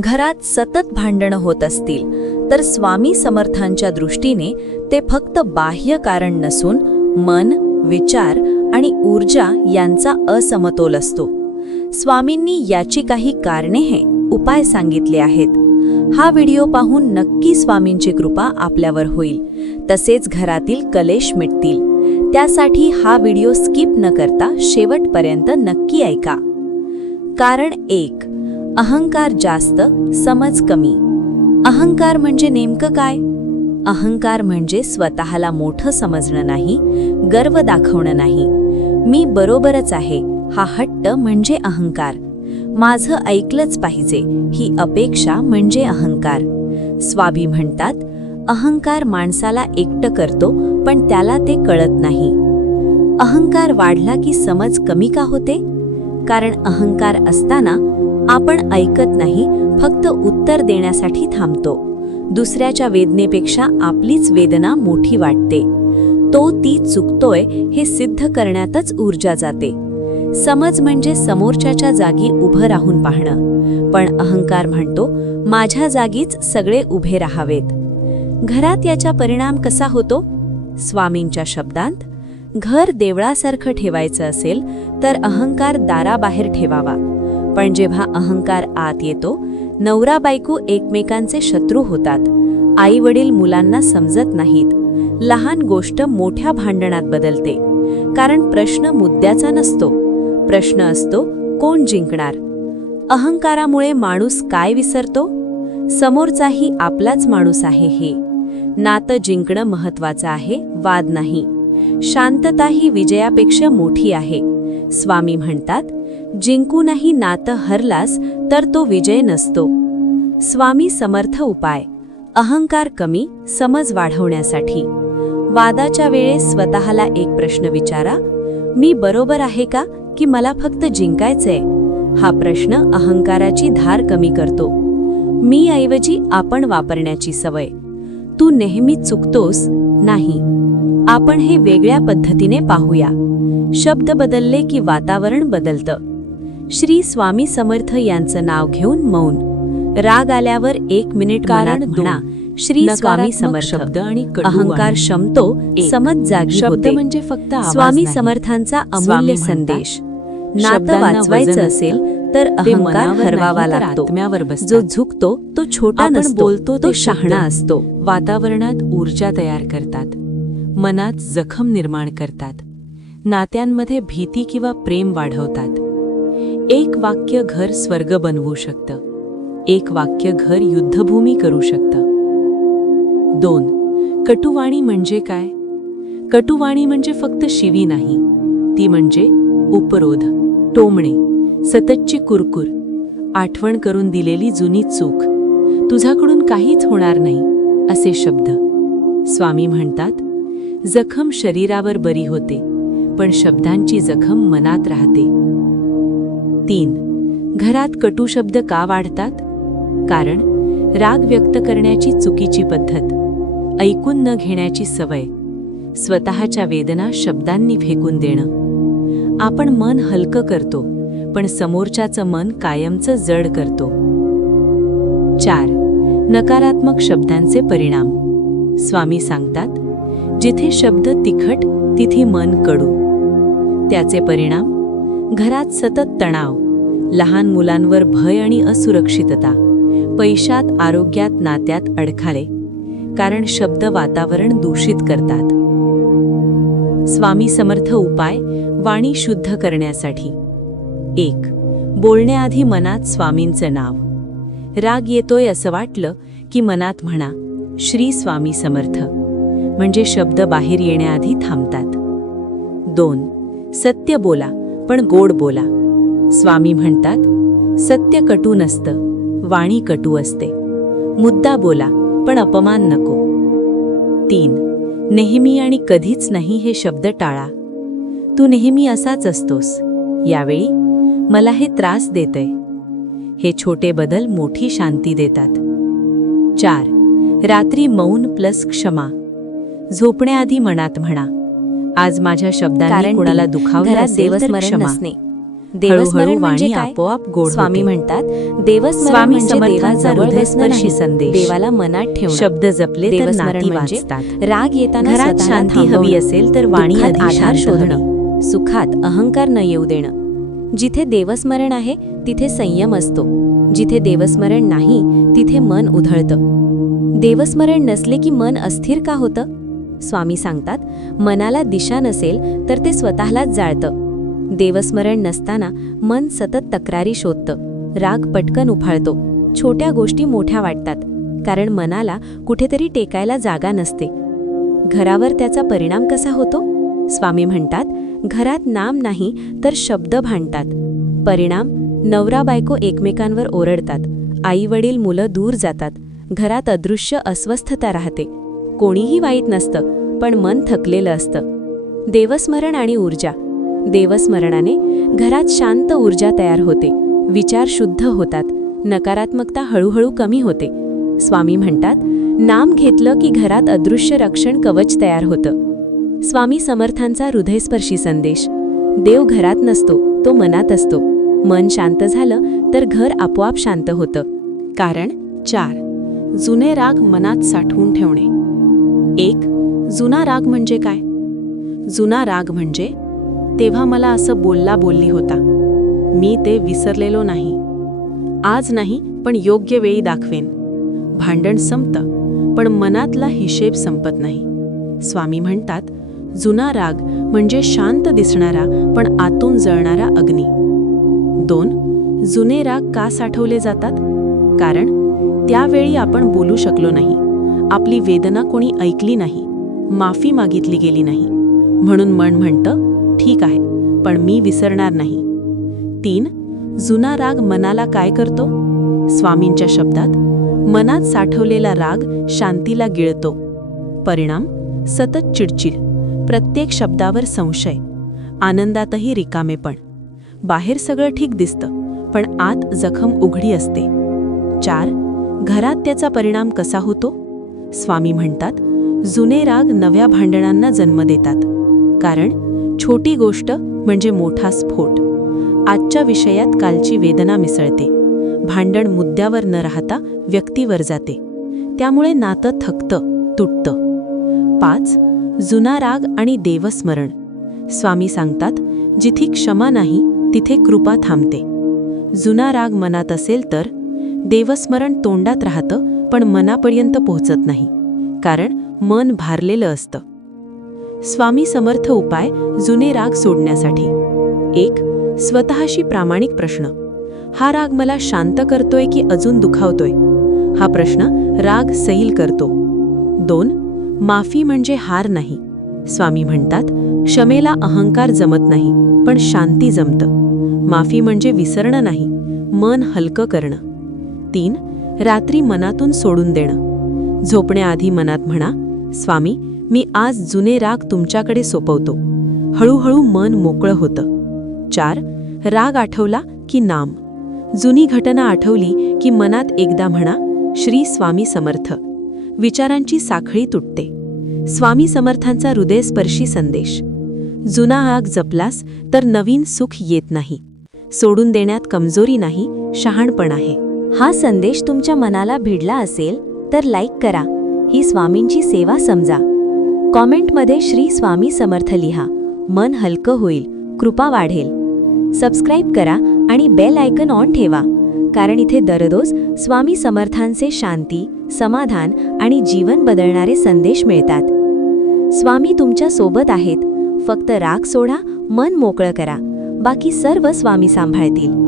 घरात सतत भांडणं होत असतील तर स्वामी समर्थांच्या दृष्टीने ते फक्त बाह्य कारण नसून मन विचार आणि ऊर्जा यांचा असमतोल असतो. स्वामींनी याची काही कारणे हे उपाय सांगितले आहेत. हा व्हिडिओ पाहून नक्की स्वामींची कृपा आपल्यावर होईल. तसेच घरातील कलेश मिटतील. त्यासाठी हा व्हिडिओ स्किप न करता शेवटपर्यंत नक्की ऐका. कारण एक अहंकार जास्त समज कमी. अहंकार म्हणजे नेमकं काय? अहंकार म्हणजे स्वतःला मोठं समजणं नाही गर्व दाखवणं नाही. मी बरोबरच आहे हा हट्ट म्हणजे अहंकार. माझं ऐकलंच पाहिजे ही अपेक्षा म्हणजे अहंकार. स्वाभी म्हणतात अहंकार माणसाला एकटं करतो पण त्याला ते कळत नाही. अहंकार वाढला की समज कमी का होते? कारण अहंकार असताना आपण ऐकत नाही फक्त उत्तर देण्यासाठी थांबतो. दुसऱ्याच्या वेदनेपेक्षा आपलीच वेदना मोठी वाटते. तो ती चुकतोय हे सिद्ध करण्यातच ऊर्जा जाते. समज म्हणजे समोरच्याच्या जागी उभं राहून पाहणं. पण अहंकार म्हणतो माझ्या जागीच सगळे उभे राहावेत. घरात याचा परिणाम कसा होतो? स्वामींच्या शब्दांत घर देवळासारखं ठेवायचं असेल तर अहंकार दाराबाहेर ठेवावा. पण जेव्हा अहंकार आत येतो नवरा बायको एकमेकांचे शत्रू होतात. आई वडील मुलांना समजत नाहीत. लहान गोष्ट मोठ्या भांडणात बदलते. कारण प्रश्न मुद्द्याचा नसतो. प्रश्न असतो कोण जिंकणार? अहंकारामुळे माणूस काय विसरतो? समोरचाही आपलाच माणूस आहे हे. नातं जिंकणं महत्वाचं आहे वाद नाही. शांतता ही विजयापेक्षा मोठी आहे. स्वामी म्हणतात जिंकूनही नातं हरलास तर तो विजय नसतो. स्वामी समर्थ उपाय. अहंकार कमी समज वाढवण्यासाठी. वादाच्या वेळेस स्वतःला एक प्रश्न विचारा. मी बरोबर आहे का की मला फक्त जिंकायचंय? हा प्रश्न अहंकाराची धार कमी करतो. मी ऐवजी आपण वापरण्याची सवय. तू नेहमी चुकतोस नाही. आपण हे वेगळ्या पद्धतीने पाहूया. शब्द बदलले की वातावरण बदलतं. श्री स्वामी समर्थ यांचं नाव घेऊन मौन राग आल्यावर एक मिनिट कारण म्हणा दोन. श्री स्वामी समर्थ शब्द आणि अहंकार. शमतो. समज जागी शब्द होते म्हणजे फक्त स्वामी. समर्थांचा अमूल्य संदेश नातं वाचवायचं असेल. तर अहंकार हरवावा लागतो आत्म्यावर जो. झुकतो तो छोटा नसतो बोलतो तो शहाणा. असतो वातावरणात ऊर्जा तयार करतात मनात जखम निर्माण करतात नात्यांमध्ये भीती किंवा प्रेम वाढवतात एक वाक्य घर स्वर्ग बनवू शकतं. एक वाक्य घर युद्धभूमी करू शकतं. दोन कटुवाणी म्हणजे काय? कटुवाणी म्हणजे फक्त शिवी नाही. ती म्हणजे उपरोध टोमणे सततची कुरकुर आठवण करून दिलेली जुनी चूक. तुझ्याकडून काहीच होणार नाही असे शब्द. स्वामी म्हणतात जखम शरीरावर बरी होते पण शब्दांची जखम मनात राहते. तीन. घरात कटू शब्द का वाढतात? कारण राग व्यक्त करण्याची चुकीची पद्धत. ऐकून न घेण्याची सवय. स्वतःच्या वेदना शब्दांनी फेकून देणं. आपण मन हलकं करतो पण समोरच्याचं मन कायमचं जड करतो. चार. नकारात्मक शब्दांचे परिणाम. स्वामी सांगतात जिथे शब्द तिखट तिथे मन कडू. त्याचे परिणाम घरात सतत तणाव लहान मुलांवर भय आणि असुरक्षितता पैशात आरोग्यात नात्यात अडखाले कारण शब्द वातावरण दूषित करतात. स्वामी समर्थ उपाय वाणी शुद्ध करण्यासाठी. एक बोलण्याआधी मनात स्वामींचं नाव. राग येतोय असं वाटलं की मनात म्हणा श्री स्वामी समर्थ. म्हणजे शब्द बाहेर येण्याआधी थांबतात. दोन सत्य बोला. पण गोड बोला. स्वामी म्हणतात सत्य कटू नसतं वाणी कटू असते. मुद्दा बोला पण अपमान नको. तीन नेहमी आणि कधीच नाही हे शब्द टाळा. तू नेहमी असाच असतोस. यावेळी मला हे त्रास देतय. हे छोटे बदल मोठी शांती देतात. चार रात्री मौन प्लस क्षमा. झोपण्याआधी मनात म्हणा आज माझ्या शब्दांनी कुणाला दुखावलं देवस्मरण नसणे. देवस्मरण म्हणजे वाणी आपोआप गोड स्वामी. म्हणतात देवस्मरण स्वामी म्हणजे समर्थांचा हृदयस्पर्शी संदेश. देवाला मनात ठेवणं. शब्द जपले देवस्मरण म्हणजे वाचतात. राग येताना घरात शांती हवी असेल तर वाणी आधार शोधणं. सुखात अहंकार न येऊ देणं. जिथे देवस्मरण आहे तिथे संयम असतो. जिथे देवस्मरण नाही तिथे मन उधळतं. देवस्मरण नसले की मन अस्थिर का होतं? स्वामी सांगतात मनाला दिशा नसेल तर ते स्वतःलाच जाळतं. देवस्मरण नसताना मन सतत तक्रारी शोधतं. राग पटकन उफाळतो. छोट्या गोष्टी मोठ्या वाटतात. कारण मनाला कुठेतरी टेकायला जागा नसते. घरावर त्याचा परिणाम कसा होतो? स्वामी म्हणतात घरात नाम नाही तर शब्द भांडतात. परिणाम नवरा बायको एकमेकांवर ओरडतात. आई वडील मुलं दूर जातात. घरात अदृश्य अस्वस्थता राहते. कोणीही वाईट नसतं पण मन थकलेलं असतं. देवस्मरण आणि ऊर्जा. देवस्मरणाने घरात शांत ऊर्जा तयार होते. विचार शुद्ध होतात. नकारात्मकता हळूहळू कमी होते. स्वामी म्हणतात नाम घेतलं की घरात अदृश्य रक्षण कवच तयार होतं. स्वामी समर्थांचा हृदयस्पर्शी संदेश. देव घरात नसतो तो मनात असतो. मन शांत झालं तर घर आपोआप शांत होतं. कारण चार. जुने राग मनात साठवून ठेवणे. एक जुना राग म्हणजे काय? जुना राग म्हणजे तेव्हा मला असं बोलला बोलली होता. मी ते विसरलेलो नाही. आज नाही पण योग्य वेळी दाखवेन. भांडण संपतं पण मनातला हिशेब संपत नाही. स्वामी म्हणतात जुना राग म्हणजे शांत दिसणारा पण आतून जळणारा अग्नी. दोन जुने राग का साठवले जातात? कारण त्यावेळी आपण बोलू शकलो नाही. आपली वेदना कोणी ऐकली नाही माफी मागितली गेली नाही. म्हणून मन म्हणतं ठीक आहे पण मी विसरणार नाही. तीन जुना राग मनाला काय करतो? स्वामींच्या शब्दात मनात साठवलेला राग शांतीला गिळतो. परिणाम सतत चिडचिड प्रत्येक शब्दावर संशय आनंदातही रिकामेपण बाहेर सगळं ठीक दिसतं पण आत जखम उघडी असते. चार घरात त्याचा परिणाम कसा होतो? स्वामी म्हणतात जुने राग नव्या भांडणांना जन्म देतात. कारण छोटी गोष्ट म्हणजे मोठा स्फोट. आजच्या विषयात कालची वेदना मिसळते. भांडण मुद्द्यावर न राहता व्यक्तीवर जाते. त्यामुळे नातं थकतं तुटतं. पाच जुना राग आणि देवस्मरण. स्वामी सांगतात जिथे क्षमा नाही तिथे कृपा थांबते. जुना राग मनात असेल तर देवस्मरण तोंडात राहतं पण मनापर्यंत पोहोचत नाही. कारण मन भारलेलं असतं. स्वामी समर्थ उपाय जुने राग सोडण्यासाठी. एक स्वतःशी प्रामाणिक प्रश्न. हा राग मला शांत करतोय की अजून दुखावतोय? हा प्रश्न राग सैल करतो. दोन माफी म्हणजे हार नाही. स्वामी म्हणतात क्षमेला अहंकार जमत नाही पण शांती जमतं. माफी म्हणजे विसरणं नाही मन हलकं करणं. तीन रात्री मनातून सोडून देणं. झोपण्याआधी मनात म्हणा स्वामी मी आज जुने राग तुमच्याकडे सोपवतो. हळूहळू मन मोकळं होतं. चार राग आठवला की नाम. जुनी घटना आठवली की मनात एकदा म्हणा श्री स्वामी समर्थ. विचारांची साखळी तुटते. स्वामी समर्थांचा हृदयस्पर्शी संदेश. जुना आग जपलास तर नवीन सुख येत नाही. सोडून देण्यात कमजोरी नाही शहाणपण आहे. हा संदेश तुमच्या मनाला भिडला असेल तर लाईक करा. ही स्वामींची सेवा समजा. कॉमेंटमध्ये श्री स्वामी समर्थ लिहा. मन हलकं होईल कृपा वाढेल. सबस्क्राईब करा आणि बेल आयकन ऑन ठेवा कारण इथे दररोज स्वामी समर्थांचे शांती समाधान आणि जीवन बदलणारे संदेश मिळतात. स्वामी तुमच्यासोबत आहेत. फक्त राग सोडा मन मोकळं करा. बाकी सर्व स्वामी सांभाळतील.